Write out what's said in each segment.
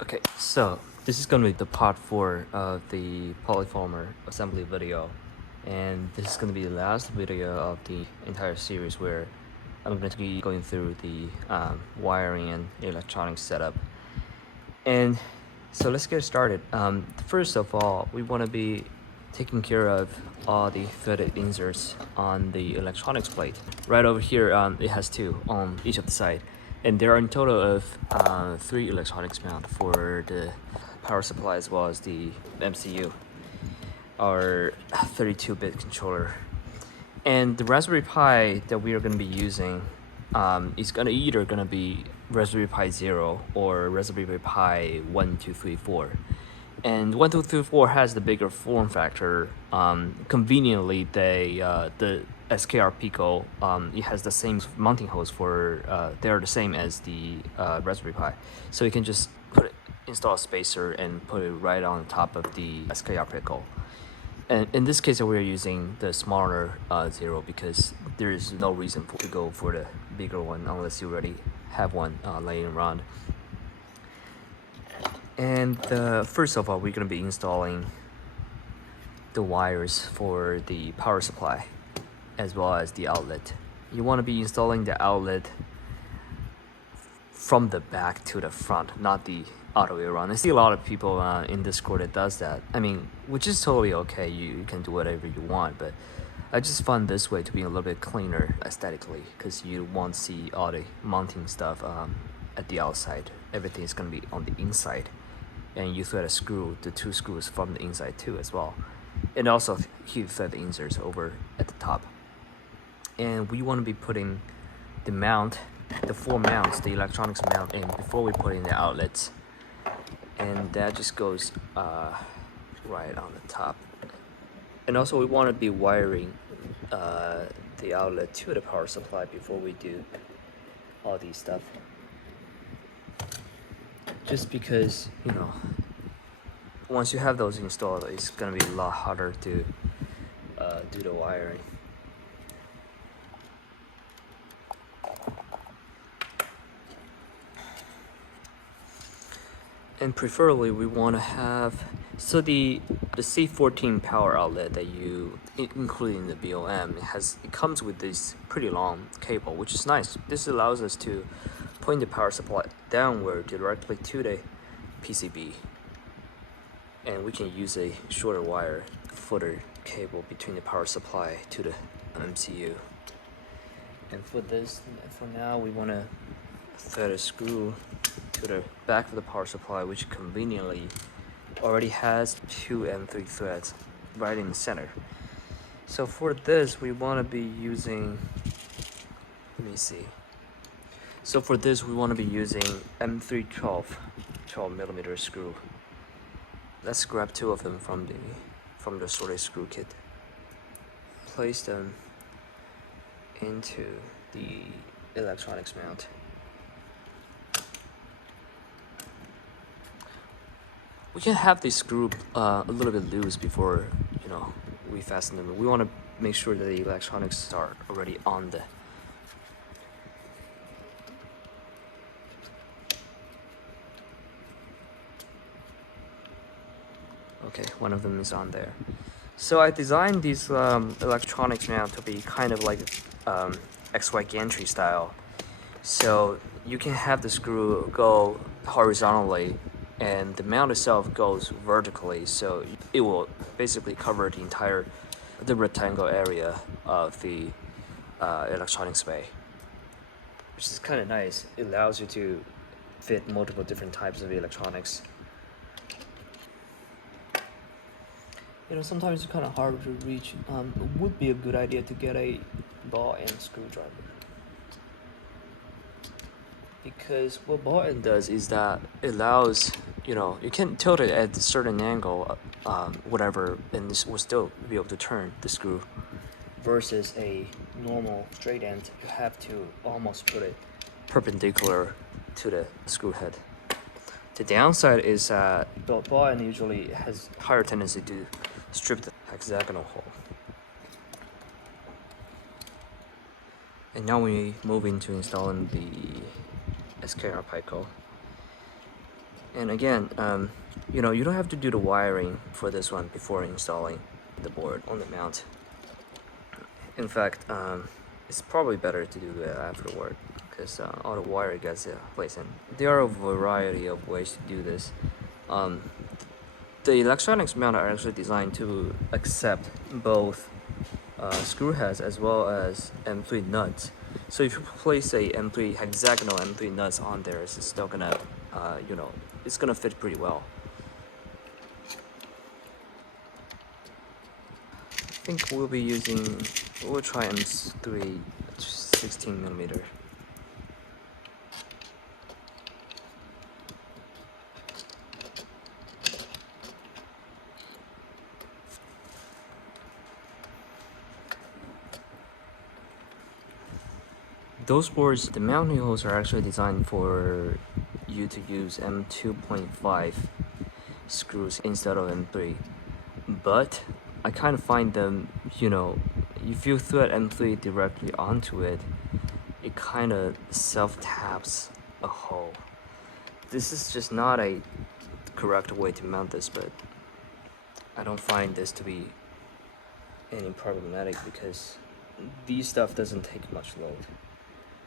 Okay, so this is going to be the part 4 of the Polyformer assembly video, and this is going to be the last video of the entire series where I'm going to be going through the wiring and electronic setup. And so let's get started. First of all, we want to be taking care of all the threaded inserts on the electronics plate. Right over here, it has 2 on each of the side. And there are in total of 3 electronics mount for the power supply as well as the MCU, our 32-bit controller. And the Raspberry Pi that we are going to be using is either going to be Raspberry Pi 0 or Raspberry Pi 1, 2, 3, 4. And 1, 2, 3, 4 has the bigger form factor. Conveniently, the Skr Pico, it has the same mounting holes for, they're the same as the Raspberry Pi. So you can just install a spacer and put it right on top of the Skr Pico. And in this case, we're using the smaller 0 because there is no reason to go for the bigger one unless you already have one laying around. And first of all, we're going to be installing the wires for the power supply as well as the outlet. You want to be installing the outlet from the back to the front, not the other way around. I see a lot of people in Discord that does that. I mean, which is totally okay. You can do whatever you want, but I just find this way to be a little bit cleaner aesthetically because you won't see all the mounting stuff at the outside. Everything is going to be on the inside. And you thread the 2 screws from the inside too as well. And also you thread the inserts over at the top. And we want to be putting the 4 mounts, the electronics mount in before we put in the outlets. And that just goes right on the top. And also we want to be wiring the outlet to the power supply before we do all these stuff. Just because, you know, once you have those installed, it's gonna be a lot harder to do the wiring. And preferably we want to have, so the C14 power outlet that you include in the BOM, it comes with this pretty long cable, which is nice. This allows us to point the power supply downward directly to the PCB, and we can use a shorter wire footer cable between the power supply to the MCU. And for now, we want to thread a screw to the back of the power supply, which conveniently already has 2 and 3 threads right in the center. So for this, we want to be using, let me see. So for this, we want to be using M312 12mm screw. Let's grab 2 of them from the sorted screw kit. Place them into the electronics mount. We can have this screw a little bit loose before, you know, we fasten them. We want to make sure that the electronics are already on the Okay, one of them is on there. So I designed these electronics mount to be kind of like XY gantry style. So you can have the screw go horizontally and the mount itself goes vertically, so it will basically cover the rectangle area of the electronics bay, which is kind of nice. It allows you to fit multiple different types of electronics. You know, sometimes it's kind of hard to reach. It would be a good idea to get a ball and screwdriver. Because what ball end does is that it allows, you know, you can tilt it at a certain angle, whatever, and this will still be able to turn the screw. Versus a normal straight end, you have to almost put it perpendicular to the screw head. The downside is that the ball end usually has higher tendency to strip the hexagonal hole. And now we move into installing the Skr Pico. And again, you know, you don't have to do the wiring for this one before installing the board on the mount. In fact, it's probably better to do that afterward, because all the wire gets placed in. There are a variety of ways to do this. The electronics mount are actually designed to accept both screw heads as well as M3 nuts. So if you place a M3 hexagonal M3 nuts on there, it's still gonna, you know, it's gonna fit pretty well. I think we'll try M3 16mm. Those boards, the mounting holes are actually designed for you to use M2.5 screws instead of M3. But I kind of find them, you know, if you thread M3 directly onto it, it kind of self-taps a hole. This is just not a correct way to mount this, but I don't find this to be any problematic because these stuff doesn't take much load.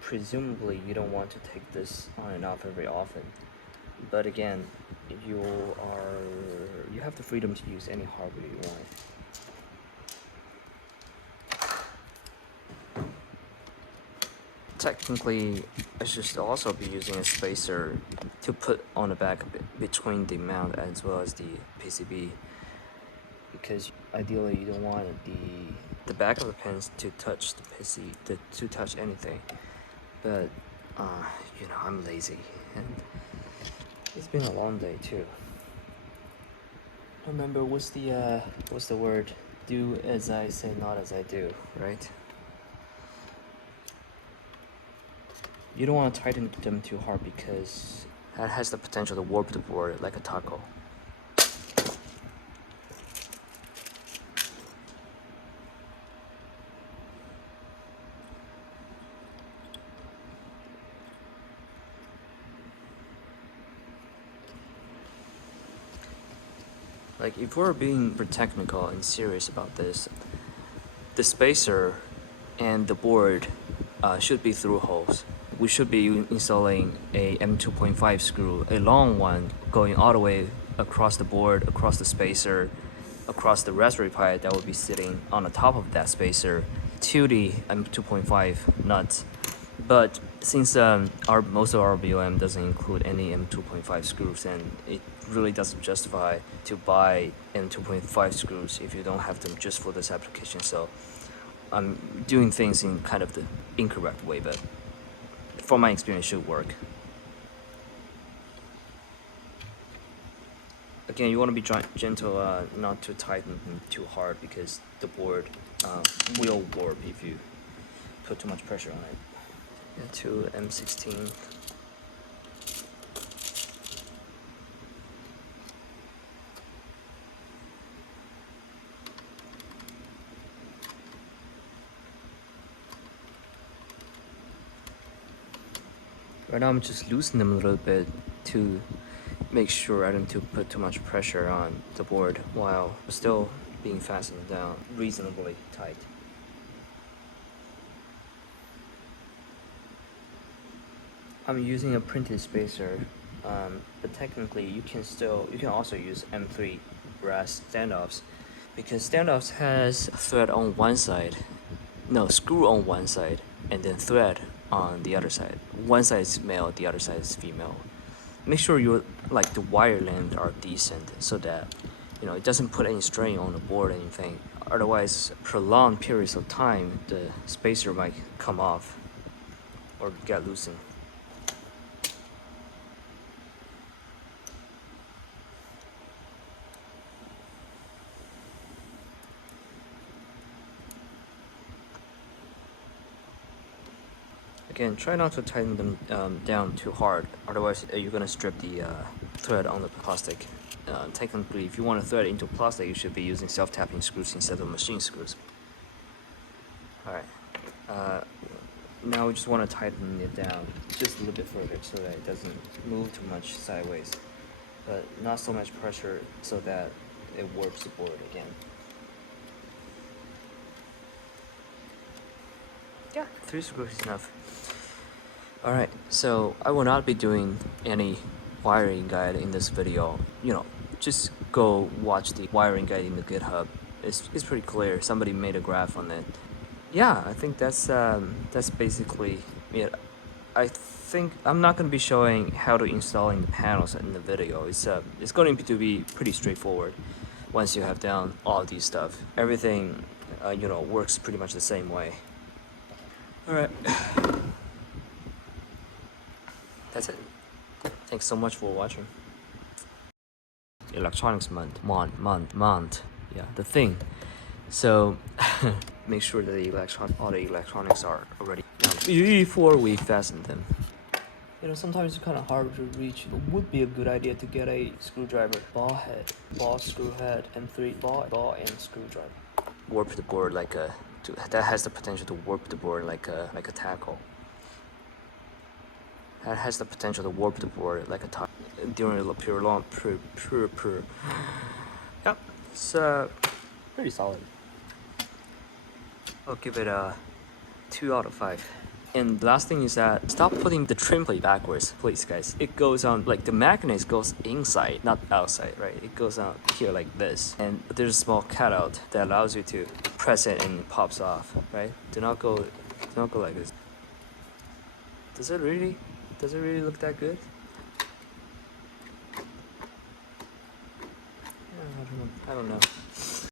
Presumably you don't want to take this on and off very often, but again, you have the freedom to use any hardware you want. Technically, I should also be using a spacer to put on the back between the mount as well as the PCB, because ideally you don't want the back of the pins to touch the PCB, to touch anything. But you know, I'm lazy and it's been a long day too. Remember, what's the word? Do as I say, not as I do, right? You don't want to tighten them too hard because that has the potential to warp the board like a taco. Like, if we're being technical and serious about this, the spacer and the board should be through holes. We should be installing a M2.5 screw, a long one, going all the way across the board, across the spacer, across the Raspberry Pi that will be sitting on the top of that spacer to the M2.5 nuts. But since most of our BOM doesn't include any M2.5 screws, and it really doesn't justify to buy M2.5 screws if you don't have them just for this application. So I'm doing things in kind of the incorrect way, but from my experience, it should work. Again, you want to be gentle, not to tighten them too hard because the board will warp if you put too much pressure on it. Into M16. Right now I'm just loosening them a little bit to make sure I don't put too much pressure on the board while still being fastened down reasonably tight. I'm using a printed spacer, but technically you can also use M3 brass standoffs, because standoffs has thread on one side, no, screw on one side, and then thread on the other side. One side is male, the other side is female. Make sure the wire length are decent so that it doesn't put any strain on the board or anything. Otherwise, prolonged periods of time, the spacer might come off or get loosened. Again, try not to tighten them down too hard, otherwise you're going to strip the thread on the plastic. Technically, if you want to thread into plastic, you should be using self-tapping screws instead of machine screws. Alright, now we just want to tighten it down just a little bit further so that it doesn't move too much sideways. but not so much pressure so that it warps the board again. Yeah, 3 screws is enough. Alright, so I will not be doing any wiring guide in this video. You know, just go watch the wiring guide in the GitHub. It's pretty clear. Somebody made a graph on it. Yeah, I think that's basically it. I think I'm not going to be showing how to installing the panels in the video. It's going to be pretty straightforward. Once you have done all these stuff, everything you know, works pretty much the same way. All right, that's it. Thanks so much for watching. Electronics month. Yeah, the thing. So make sure that all the electronics are already before we fasten them. You know, sometimes it's kind of hard to reach. It would be a good idea to get a screwdriver, ball head, ball screw head, and 3 ball and screwdriver. Warp the board like a. That has the potential to warp the board like a tackle. That has the potential to warp the board like a tackle during a pure long. Yep, it's pretty solid. I'll give it a 2 out of 5. And the last thing is that stop putting the trim plate backwards, please, guys. It goes on, like the magnet goes inside, not outside, right? It goes on here like this. And there's a small cutout that allows you to press it and it pops off, right? Do not go like this. Does it really look that good?